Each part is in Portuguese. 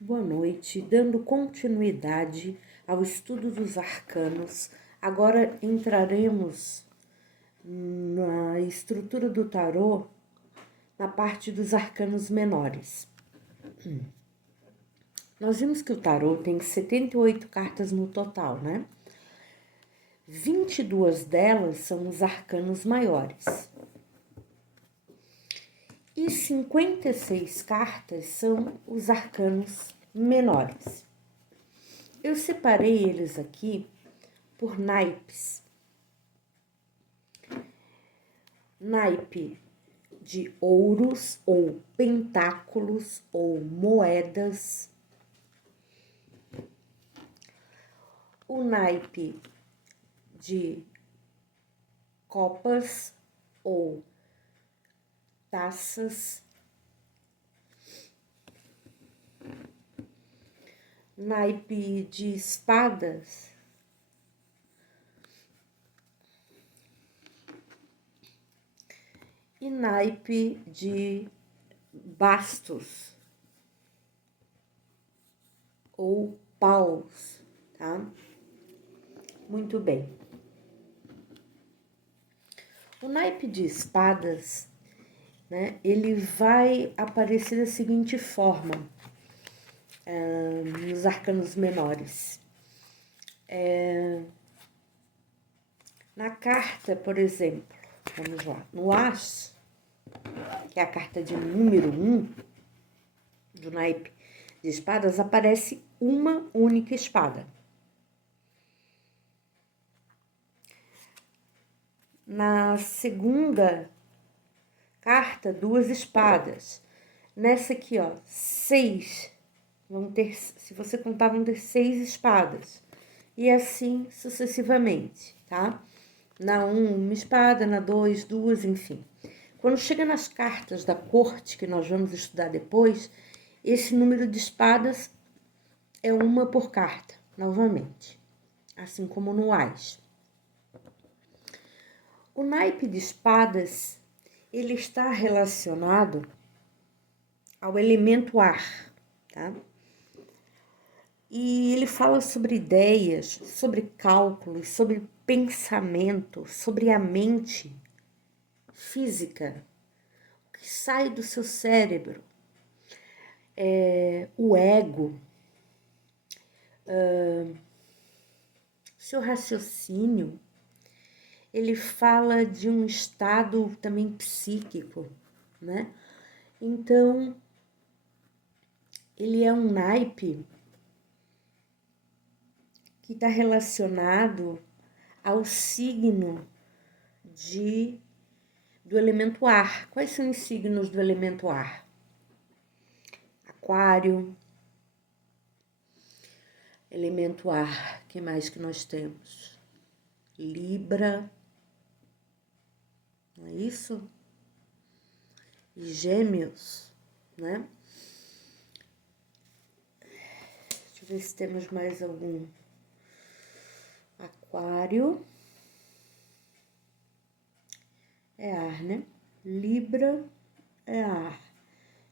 Boa noite, dando continuidade ao estudo dos arcanos. Agora entraremos na estrutura do tarô, na parte dos arcanos menores. Nós vimos que o tarô tem 78 cartas no total, né? 22 delas são os arcanos maiores. E 56 cartas são os arcanos menores. Eu separei eles aqui por naipes. Naipe de ouros ou pentáculos ou moedas. O naipe de copas ou taças. Naipe de espadas. E naipe de bastos ou paus, tá? Muito bem. O naipe de espadas, né, ele vai aparecer da seguinte forma, nos arcanos menores. Na carta, por exemplo, vamos lá, no As, que é a carta de número 1 do naipe de espadas, aparece uma única espada. Na segunda carta, 2 espadas. Nessa aqui, ó, 6. Vão ter, se você contar, vão ter 6 espadas. E assim sucessivamente, tá? Na 1, uma espada, na 2, 2, enfim. Quando chega nas cartas da corte, que nós vamos estudar depois, esse número de espadas é uma por carta, novamente. Assim como no Ás. O naipe de espadas, ele está relacionado ao elemento ar, tá? E ele fala sobre ideias, sobre cálculos, sobre pensamento, sobre a mente física, o que sai do seu cérebro, o ego, seu raciocínio. Ele fala de um estado também psíquico, né? Então, ele é um naipe que está relacionado ao signo do elemento ar. Quais são os signos do elemento ar? Aquário, elemento ar, que mais que nós temos? Libra, não é isso? E Gêmeos, né? Deixa eu ver se temos mais algum. Aquário é ar, né? Libra é ar.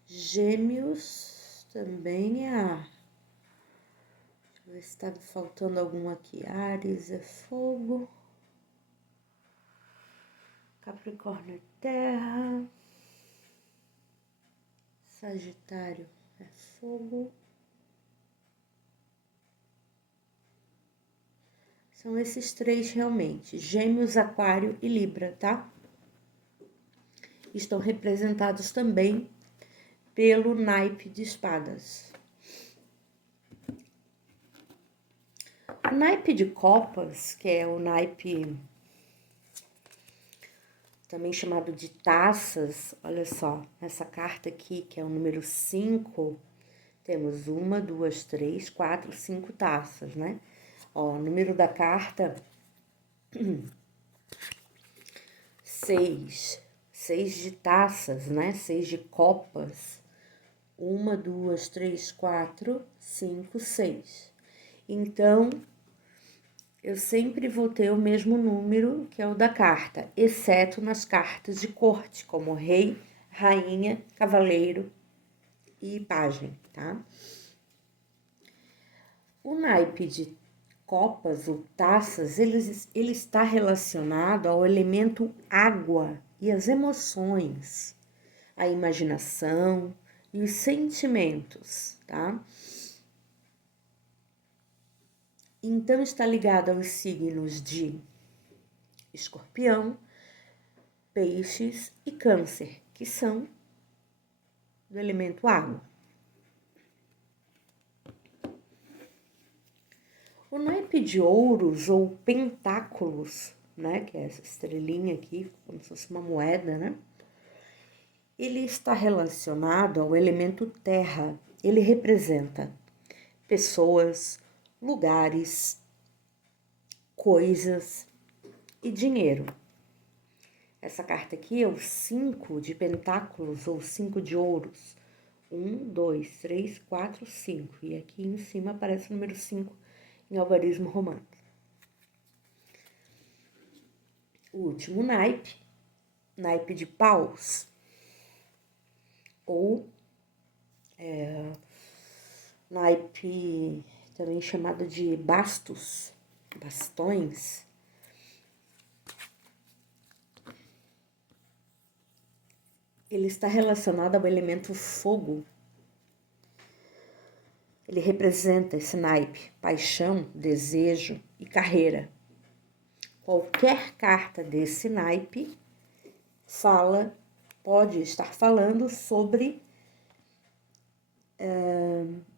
Gêmeos também é ar. Deixa eu ver se tá faltando algum aqui. Áries é fogo. Capricórnio é terra. Sagitário é fogo. São esses 3 realmente. Gêmeos, Aquário e Libra, tá? Estão representados também pelo naipe de espadas. O naipe de copas, que é o naipe também chamado de taças, olha só, essa carta aqui, que é o número 5, temos 1, 2, 3, 4, 5 taças, né? Ó, o número da carta, 6. 6 de taças, né? 6 de copas. 1, 2, 3, 4, 5, 6. Então, eu sempre vou ter o mesmo número, que é o da carta, exceto nas cartas de corte, como rei, rainha, cavaleiro e pajem, tá? O naipe de copas ou taças, ele está relacionado ao elemento água e às emoções, a imaginação e os sentimentos, tá? Então está ligado aos signos de Escorpião, Peixes e Câncer, que são do elemento água. O naipe de ouros ou pentáculos, né, que é essa estrelinha aqui, como se fosse uma moeda, né? Ele está relacionado ao elemento terra. Ele representa pessoas, lugares, coisas e dinheiro. Essa carta aqui é o 5 de pentáculos ou 5 de ouros. 1, 2, 3, 4, 5. E aqui em cima aparece o número 5 em algarismo romano. O último naipe, naipe de paus, ou naipe também chamado de bastos, bastões. Ele está relacionado ao elemento fogo. Ele representa esse naipe, paixão, desejo e carreira. Qualquer carta desse naipe pode estar falando sobre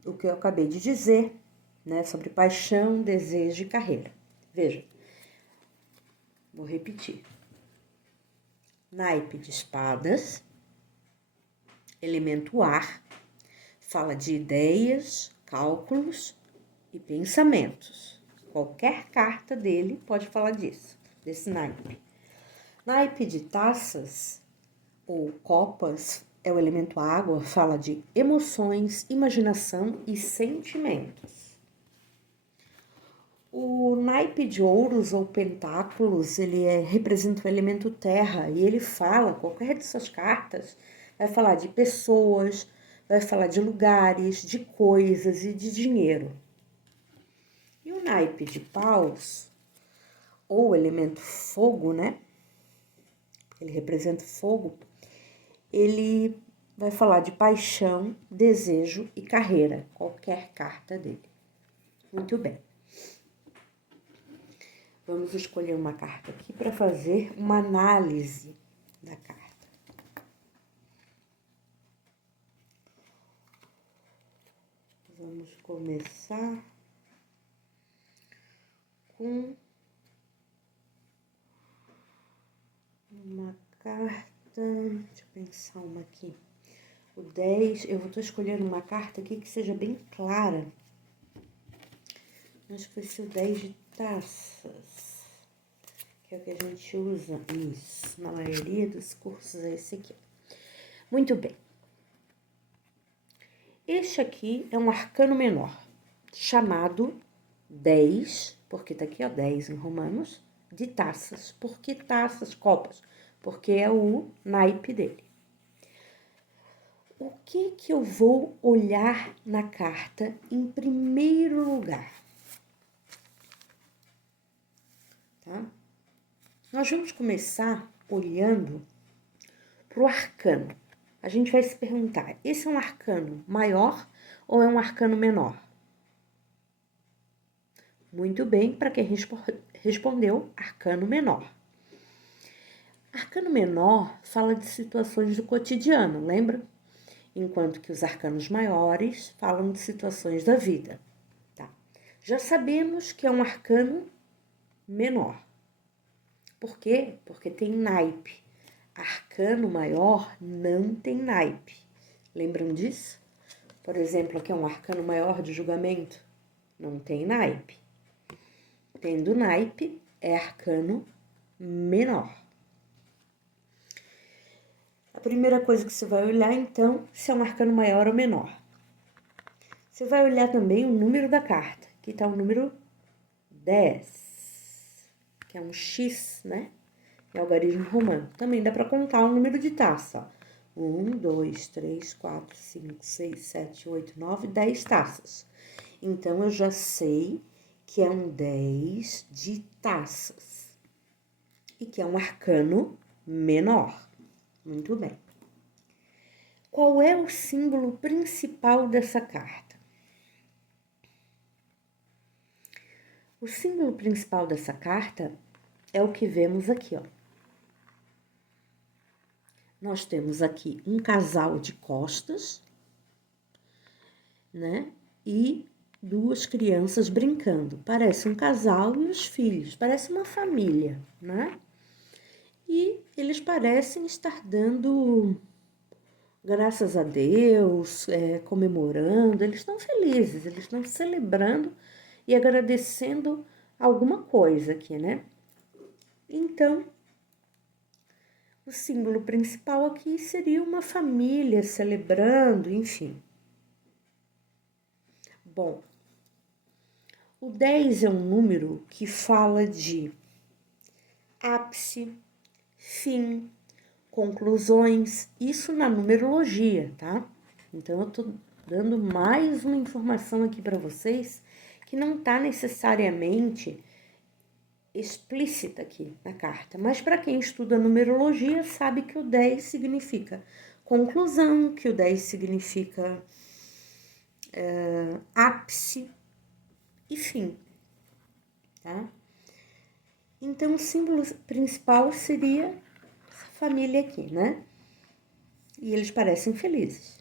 o que eu acabei de dizer, né? Sobre paixão, desejo e carreira. Veja, vou repetir. Naipe de espadas, elemento ar, fala de ideias, cálculos e pensamentos. Qualquer carta dele pode falar disso, desse naipe. Naipe de taças ou copas é o elemento água, fala de emoções, imaginação e sentimentos. O naipe de ouros ou pentáculos, representa o elemento terra e ele fala, qualquer dessas cartas, vai falar de pessoas, vai falar de lugares, de coisas e de dinheiro. E o naipe de paus, ou elemento fogo, né? Ele representa fogo, ele vai falar de paixão, desejo e carreira, qualquer carta dele. Muito bem. Vamos escolher uma carta aqui para fazer uma análise da carta. Vamos começar com uma carta, deixa eu pensar uma aqui. O 10, eu estou escolhendo uma carta aqui que seja bem clara. Acho que vai ser o 10 de taças, que é o que a gente usa, isso, na maioria dos cursos é esse aqui. Muito bem. Este aqui é um arcano menor, chamado 10, porque tá aqui, ó, 10 em romanos, de taças. Por que taças, copas? Porque é o naipe dele. O que eu vou olhar na carta em primeiro lugar? Tá? Nós vamos começar olhando para o arcano. A gente vai se perguntar, esse é um arcano maior ou é um arcano menor? Muito bem, para quem respondeu, arcano menor. Arcano menor fala de situações do cotidiano, lembra? Enquanto que os arcanos maiores falam de situações da vida. Tá? Já sabemos que é um arcano menor. Por quê? Porque tem naipe. Arcano maior não tem naipe. Lembram disso? Por exemplo, aqui é um arcano maior de julgamento. Não tem naipe. Tendo naipe, é arcano menor. A primeira coisa que você vai olhar, então, se é um arcano maior ou menor. Você vai olhar também o número da carta. Aqui está o número 10, que é um X, né? É algarismo romano. Também dá para contar o número de taça. 1, 2, 3, 4, 5, 6, 7, 8, 9, 10 taças. Então, eu já sei que é um 10 de taças e que é um arcano menor. Muito bem. Qual é o símbolo principal dessa carta? O símbolo principal dessa carta é o que vemos aqui, ó. Nós temos aqui um casal de costas, né? E duas crianças brincando. Parece um casal e os filhos, parece uma família, né? E eles parecem estar dando graças a Deus, comemorando, eles estão felizes, eles estão celebrando e agradecendo alguma coisa aqui, né? Então, o símbolo principal aqui seria uma família celebrando, enfim. Bom, o 10 é um número que fala de ápice, fim, conclusões, isso na numerologia, tá? Então, eu tô dando mais uma informação aqui para vocês que não tá necessariamente explícita aqui na carta, mas para quem estuda numerologia sabe que o 10 significa conclusão, que o 10 significa ápice e fim, tá? Então, o símbolo principal seria essa família aqui, né? E eles parecem felizes.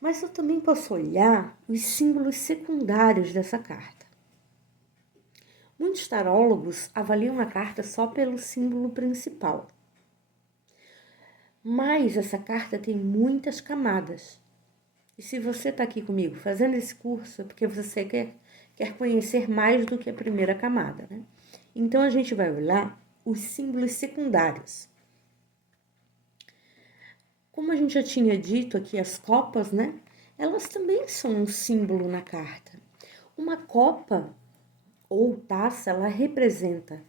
Mas eu também posso olhar os símbolos secundários dessa carta. Muitos tarólogos avaliam a carta só pelo símbolo principal. Mas essa carta tem muitas camadas. E se você está aqui comigo fazendo esse curso, é porque você quer conhecer mais do que a primeira camada, né? Então, a gente vai olhar os símbolos secundários. Como a gente já tinha dito aqui, as copas, né? Elas também são um símbolo na carta. Uma copa ou taça, ela representa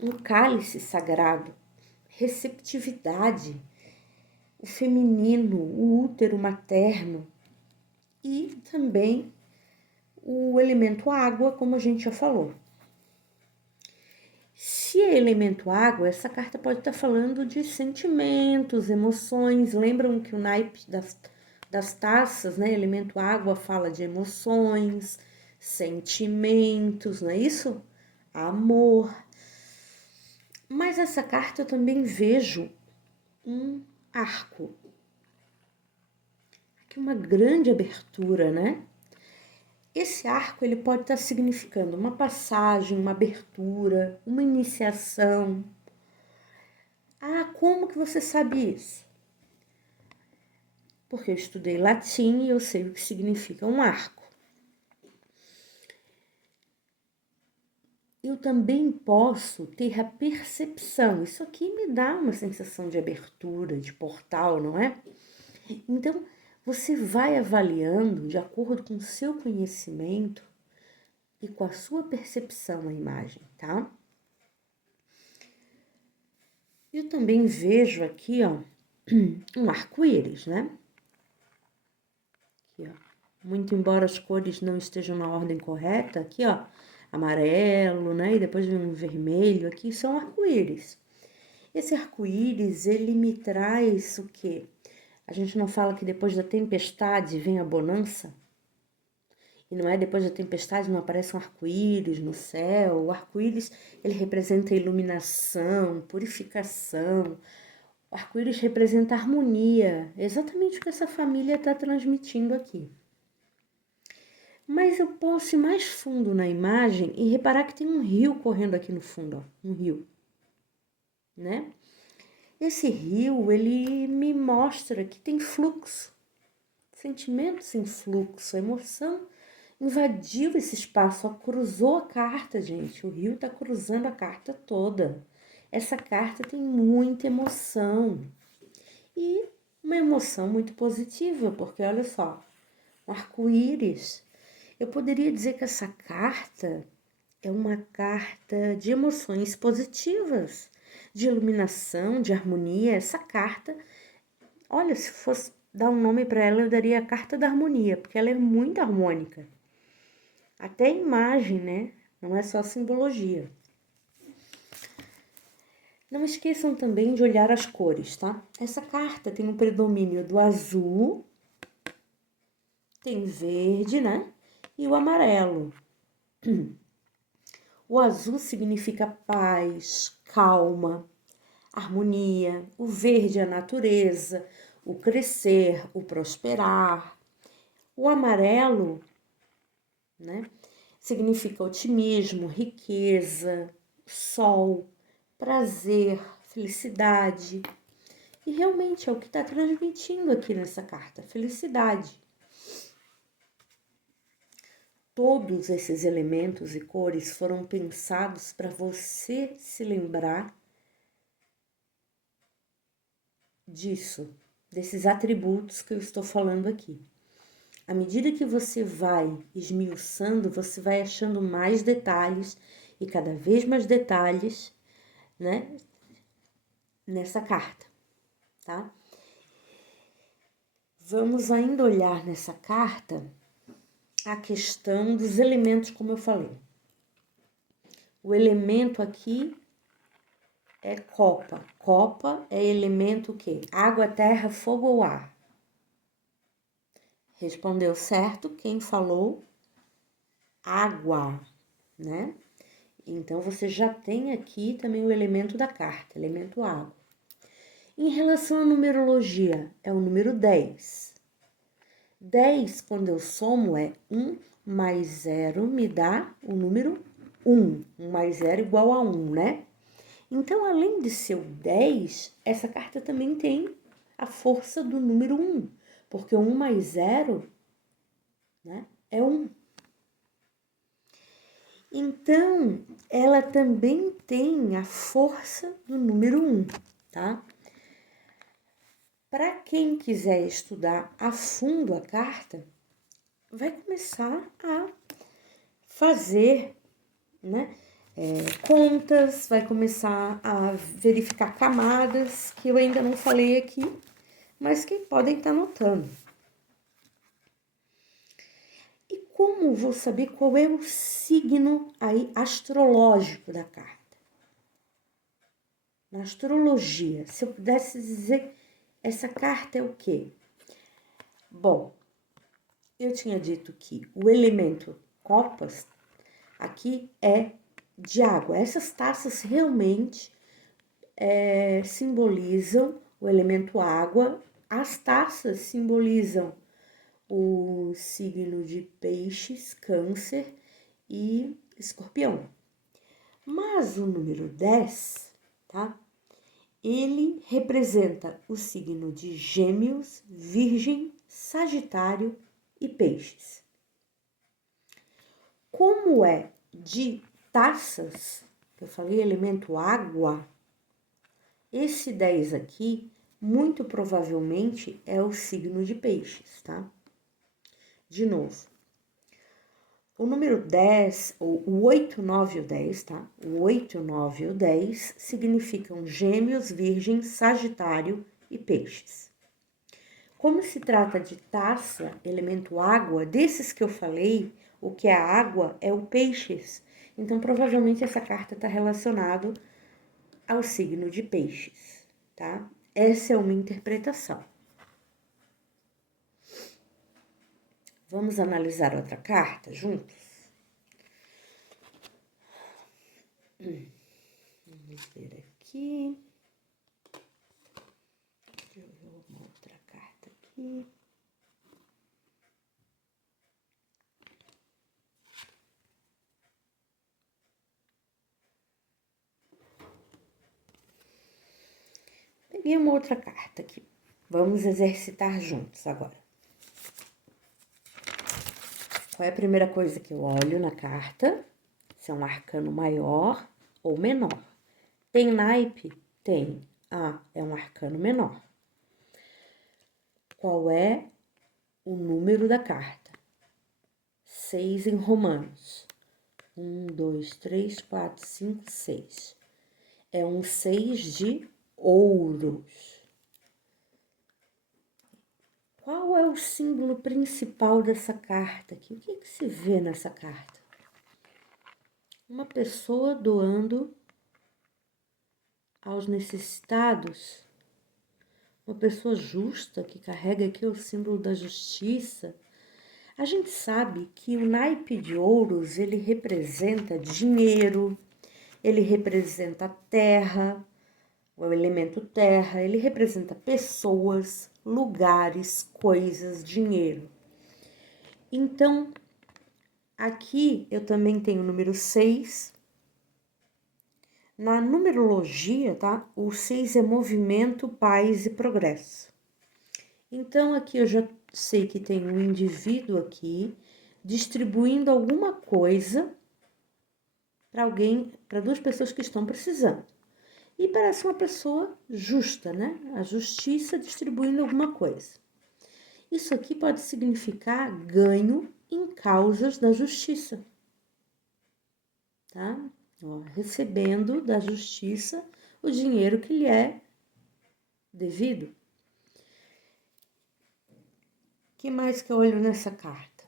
um cálice sagrado, receptividade, o feminino, o útero materno e também o elemento água, como a gente já falou. Se é elemento água, essa carta pode estar falando de sentimentos, emoções. Lembram que o naipe das taças, né? Elemento água fala de emoções, sentimentos, não é isso? Amor. Mas essa carta eu também vejo um arco. Aqui uma grande abertura, né? Esse arco, ele pode estar significando uma passagem, uma abertura, uma iniciação. Ah, como que você sabe isso? Porque eu estudei latim e eu sei o que significa um arco. Eu também posso ter a percepção. Isso aqui me dá uma sensação de abertura, de portal, não é? Então, você vai avaliando de acordo com o seu conhecimento e com a sua percepção a imagem, tá? Eu também vejo aqui, ó, um arco-íris, né? Aqui, ó. Muito embora as cores não estejam na ordem correta, aqui, ó, amarelo, né? E depois vem um vermelho, aqui são arco-íris. Esse arco-íris, ele me traz o quê? A gente não fala que depois da tempestade vem a bonança? E não é depois da tempestade não aparece um arco-íris no céu. O arco-íris, ele representa iluminação, purificação. O arco-íris representa harmonia. Exatamente o que essa família está transmitindo aqui. Mas eu posso ir mais fundo na imagem e reparar que tem um rio correndo aqui no fundo, ó. Um rio, né? Esse rio, ele me mostra que tem fluxo. Sentimentos em fluxo, emoção invadiu esse espaço, ó, cruzou a carta, gente. O rio tá cruzando a carta toda. Essa carta tem muita emoção. E uma emoção muito positiva, porque olha só, um arco-íris. Eu poderia dizer que essa carta é uma carta de emoções positivas, de iluminação, de harmonia. Essa carta, olha, se fosse dar um nome para ela, eu daria a carta da harmonia, porque ela é muito harmônica. Até a imagem, né? Não é só simbologia. Não esqueçam também de olhar as cores, tá? Essa carta tem um predomínio do azul, tem verde, né? E o amarelo. O azul significa paz, calma, harmonia. O verde é a natureza, o crescer, o prosperar. O amarelo, né? Significa otimismo, riqueza, sol, prazer, felicidade. E realmente é o que está transmitindo aqui nessa carta, felicidade. Todos esses elementos e cores foram pensados para você se lembrar disso, desses atributos que eu estou falando aqui. À medida que você vai esmiuçando, você vai achando mais detalhes e cada vez mais detalhes, né, nessa carta, tá? Vamos ainda olhar nessa carta a questão dos elementos, como eu falei. O elemento aqui é copa. Copa é elemento o quê? Água, terra, fogo ou ar? Respondeu certo quem falou água, né? Então, você já tem aqui também o elemento da carta, elemento água. Em relação à numerologia, é o número 10. 10, quando eu somo, é 1 mais 0 me dá o número 1. 1 mais 0 igual a 1, né? Então, além de ser o 10, essa carta também tem a força do número 1, porque 1 mais 0, né, é 1. Então, ela também tem a força do número 1, tá? Para quem quiser estudar a fundo a carta, vai começar a fazer, né, contas, vai começar a verificar camadas, que eu ainda não falei aqui, mas que podem estar notando. E como vou saber qual é o signo aí astrológico da carta? Na astrologia, se eu pudesse dizer, essa carta é o quê? Bom, eu tinha dito que o elemento copas aqui é de água. Essas taças realmente simbolizam o elemento água. As taças simbolizam o signo de peixes, câncer e escorpião. Mas o número 10, tá? Ele representa o signo de Gêmeos, Virgem, Sagitário e Peixes. Como é de taças, que eu falei elemento água, esse 10 aqui, muito provavelmente, é o signo de Peixes, tá? De novo, o número 10, ou o 8, 9 e o 10, tá? O 8, 9 e o 10 significam Gêmeos, Virgem, Sagitário e Peixes. Como se trata de taça, elemento água, desses que eu falei, o que é água é o Peixes. Então, provavelmente, essa carta está relacionada ao signo de Peixes, tá? Essa é uma interpretação. Vamos analisar outra carta juntos? Vamos ver aqui. Deixa eu ver uma outra carta aqui. Peguei uma outra carta aqui. Vamos exercitar juntos agora. Qual é a primeira coisa que eu olho na carta? Se é um arcano maior ou menor. Tem naipe? Tem. Ah, é um arcano menor. Qual é o número da carta? 6 em romanos. 1, 2, 3, 4, 5, 6. é um 6 de ouros. Qual é o símbolo principal dessa carta aqui? O que se vê nessa carta? Uma pessoa doando aos necessitados, uma pessoa justa que carrega aqui o símbolo da justiça. A gente sabe que o naipe de ouros, ele representa dinheiro, ele representa terra, o elemento terra, ele representa pessoas, lugares, coisas, dinheiro. Então, aqui eu também tenho o número 6. Na numerologia, tá? O 6 é movimento, paz e progresso. Então, aqui eu já sei que tem um indivíduo aqui distribuindo alguma coisa para alguém, para duas pessoas que estão precisando. E parece uma pessoa justa, né? A justiça distribuindo alguma coisa. Isso aqui pode significar ganho em causas da justiça, tá? Ó, recebendo da justiça o dinheiro que lhe é devido. O que mais que eu olho nessa carta?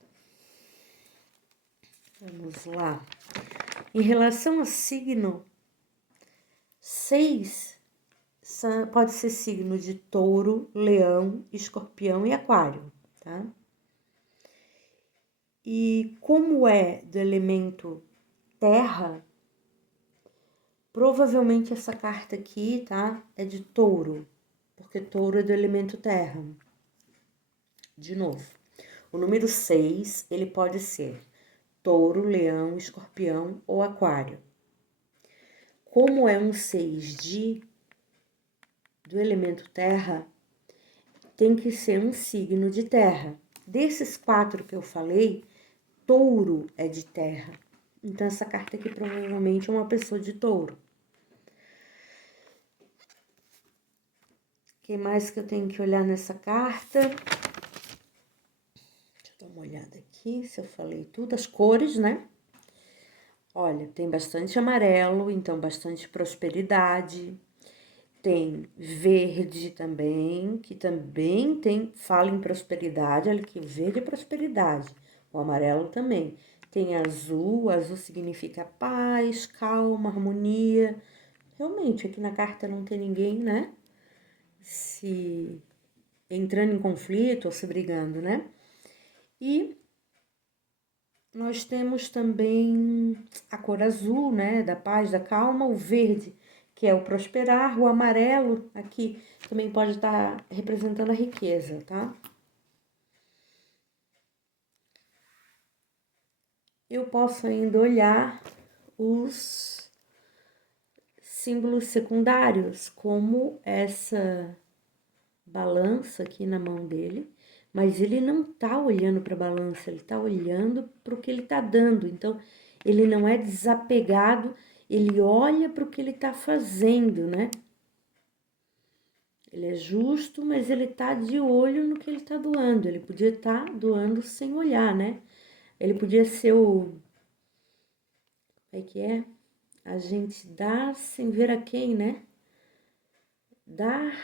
Vamos lá. Em relação a signo, 6 pode ser signo de touro, leão, escorpião e aquário, tá? E como é do elemento terra, provavelmente essa carta aqui, tá? É de touro, porque touro é do elemento terra. De novo, o número 6, ele pode ser touro, leão, escorpião ou aquário. Como é um 6 do elemento terra, tem que ser um signo de terra. Desses 4 que eu falei, touro é de terra. Então, essa carta aqui provavelmente é uma pessoa de touro. O que mais que eu tenho que olhar nessa carta? Deixa eu dar uma olhada aqui, se eu falei tudo. As cores, né? Olha, tem bastante amarelo, então bastante prosperidade. Tem verde também, que também fala em prosperidade. Olha aqui, verde é prosperidade. O amarelo também. Tem azul, azul significa paz, calma, harmonia. Realmente, aqui na carta não tem ninguém, né? Se entrando em conflito ou se brigando, né? E nós temos também a cor azul, né? Da paz, da calma, o verde, que é o prosperar, o amarelo aqui também pode estar representando a riqueza, tá? Eu posso ainda olhar os símbolos secundários, como essa balança aqui na mão dele, mas ele não tá olhando para a balança, ele tá olhando para o que ele tá dando. Então, ele não é desapegado, ele olha para o que ele tá fazendo, né? Ele é justo, mas ele tá de olho no que ele tá doando. Ele podia estar doando sem olhar, né? Ele podia ser o... Como é que é? A gente dá sem ver a quem, né? Dar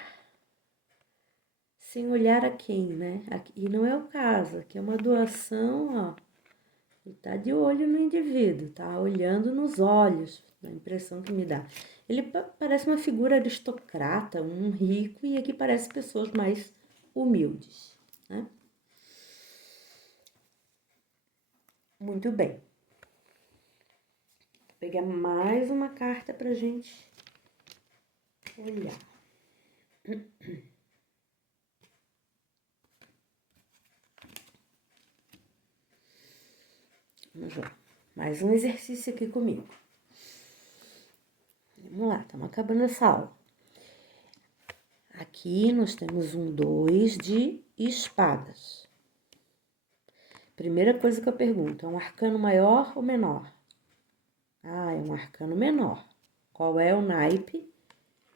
sem olhar a quem, né? E não é o caso, aqui é uma doação, ó. Ele tá de olho no indivíduo, tá olhando nos olhos, a impressão que me dá. Ele parece uma figura aristocrata, um rico, e aqui parece pessoas mais humildes, né? Muito bem. Vou pegar mais uma carta pra gente olhar. Vamos lá. Mais um exercício aqui comigo. Vamos lá, estamos acabando essa aula. Aqui nós temos um 2 de espadas. Primeira coisa que eu pergunto, é um arcano maior ou menor? Ah, é um arcano menor. Qual é o naipe?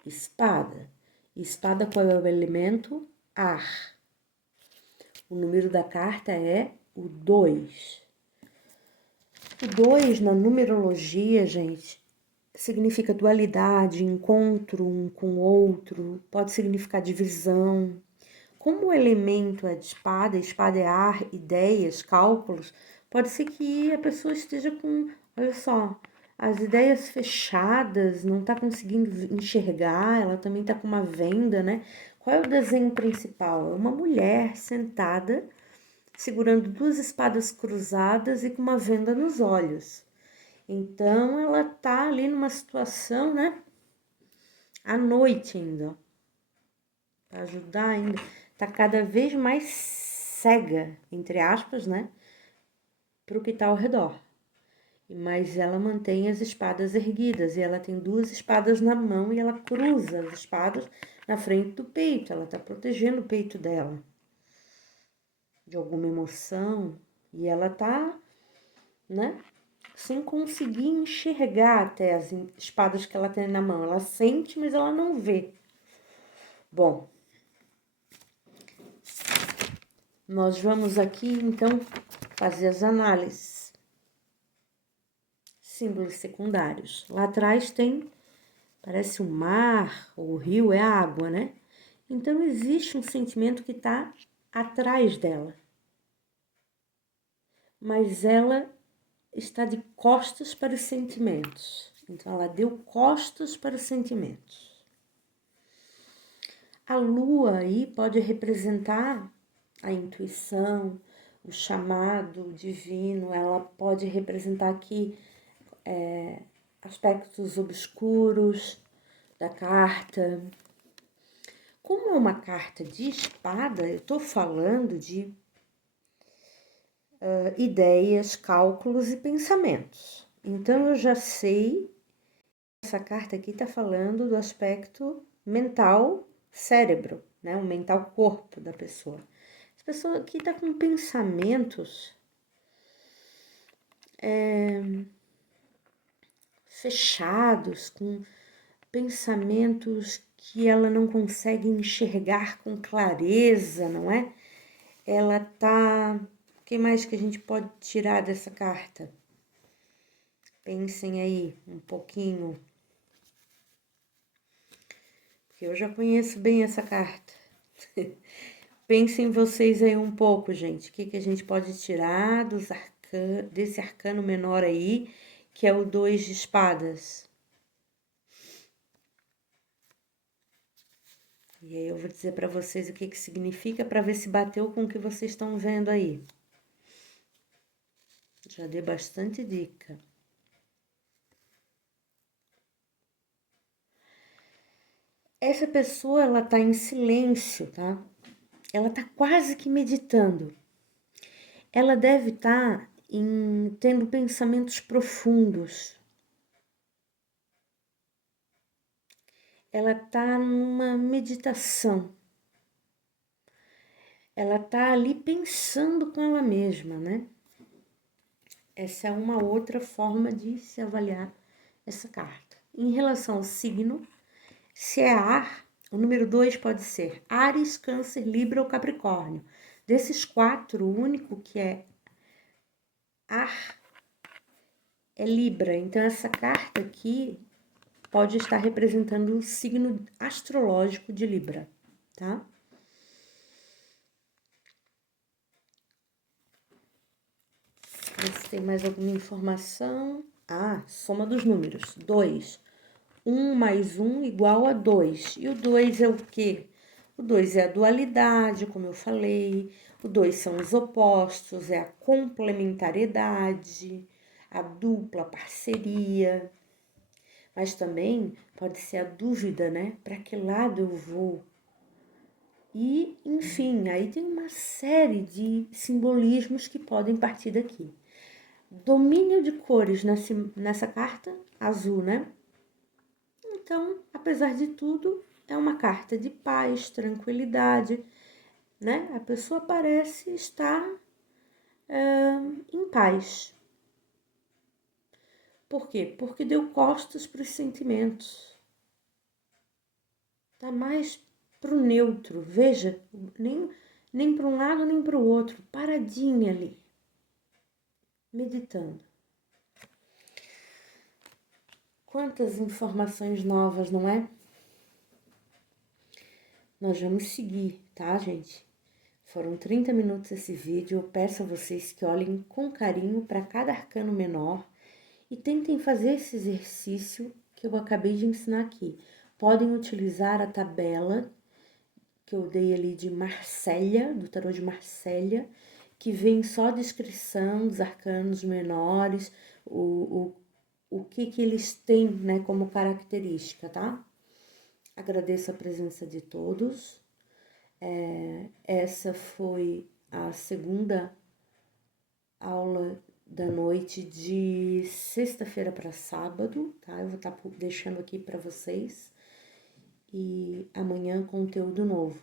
Espada. Espada, qual é o elemento? Ar. O número da carta é o 2. O 2, na numerologia, gente, significa dualidade, encontro um com o outro, pode significar divisão. Como o elemento é de espada, espada é ar, ideias, cálculos, pode ser que a pessoa esteja com, olha só, as ideias fechadas, não está conseguindo enxergar, ela também está com uma venda, né? Qual é o desenho principal? É uma mulher sentada, segurando duas espadas cruzadas e com uma venda nos olhos. Então, ela tá ali numa situação, né? À noite ainda, para ajudar ainda. Tá cada vez mais cega, entre aspas, né? Pro que tá ao redor. Mas ela mantém as espadas erguidas e ela tem duas espadas na mão e ela cruza as espadas na frente do peito. Ela tá protegendo o peito dela de alguma emoção e ela tá, né? Sem conseguir enxergar até as espadas que ela tem na mão. Ela sente, mas ela não vê. Bom, nós vamos aqui então fazer as análises. Símbolos secundários. Lá atrás tem, parece o mar, ou o rio, é a água, né? Então existe um sentimento que está atrás dela. Mas ela está de costas para os sentimentos. Então ela deu costas para os sentimentos. A lua aí pode representar a intuição, o chamado divino, ela pode representar aqui aspectos obscuros da carta. Como é uma carta de espada, eu estou falando de ideias, cálculos e pensamentos. Então eu já sei, essa carta aqui está falando do aspecto mental cérebro, né? O mental corpo da pessoa. Essa pessoa aqui está com pensamentos fechados, com pensamentos que ela não consegue enxergar com clareza, não é? Ela tá... O que mais que a gente pode tirar dessa carta? Pensem aí um pouquinho. Porque eu já conheço bem essa carta. Pensem vocês aí um pouco, gente. O que a gente pode tirar desse arcano menor aí, que é o 2 de espadas? E aí eu vou dizer para vocês o que significa para ver se bateu com o que vocês estão vendo aí. Já dei bastante dica. Essa pessoa, ela tá em silêncio, tá? Ela tá quase que meditando. Ela deve estar tendo pensamentos profundos. Ela tá numa meditação. Ela tá ali pensando com ela mesma, né? Essa é uma outra forma de se avaliar essa carta. Em relação ao signo, se é ar, o número 2 pode ser Áries, Câncer, Libra ou Capricórnio. Desses 4, o único que é ar é Libra. Então, essa carta aqui pode estar representando o signo astrológico de Libra, tá? Ver se tem mais alguma informação. Ah, soma dos números. 2. 1 mais 1 igual a 2. E o 2 é o quê? O 2 é a dualidade, como eu falei. O 2 são os opostos, é a complementariedade, a dupla parceria. Mas também pode ser a dúvida, né? Para que lado eu vou? E, enfim, aí tem uma série de simbolismos que podem partir daqui. Domínio de cores nessa carta, azul, né? Então, apesar de tudo, é uma carta de paz, tranquilidade, né? A pessoa parece estar em paz. Por quê? Porque deu costas para os sentimentos. Tá mais pro neutro, veja, nem para um lado nem para o outro, paradinha ali, meditando. Quantas informações novas, não é? Nós vamos seguir, tá, gente? Foram 30 minutos esse vídeo. Eu peço a vocês que olhem com carinho para cada arcano menor e tentem fazer esse exercício que eu acabei de ensinar aqui. Podem utilizar a tabela que eu dei ali de Marsella, do tarô de Marsella, que vem só a descrição dos arcanos menores, o que eles têm, né, como característica, tá? Agradeço a presença de todos. Essa foi a segunda aula da noite de sexta-feira para sábado, tá? Eu vou estar deixando aqui para vocês. E amanhã conteúdo novo.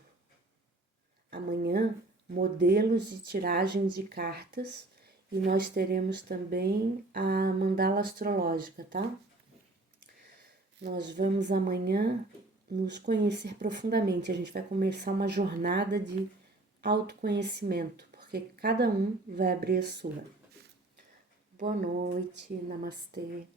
Amanhã, modelos de tiragem de cartas e nós teremos também a mandala astrológica, tá? Nós vamos amanhã nos conhecer profundamente. A gente vai começar uma jornada de autoconhecimento, porque cada um vai abrir a sua. Boa noite, namastê.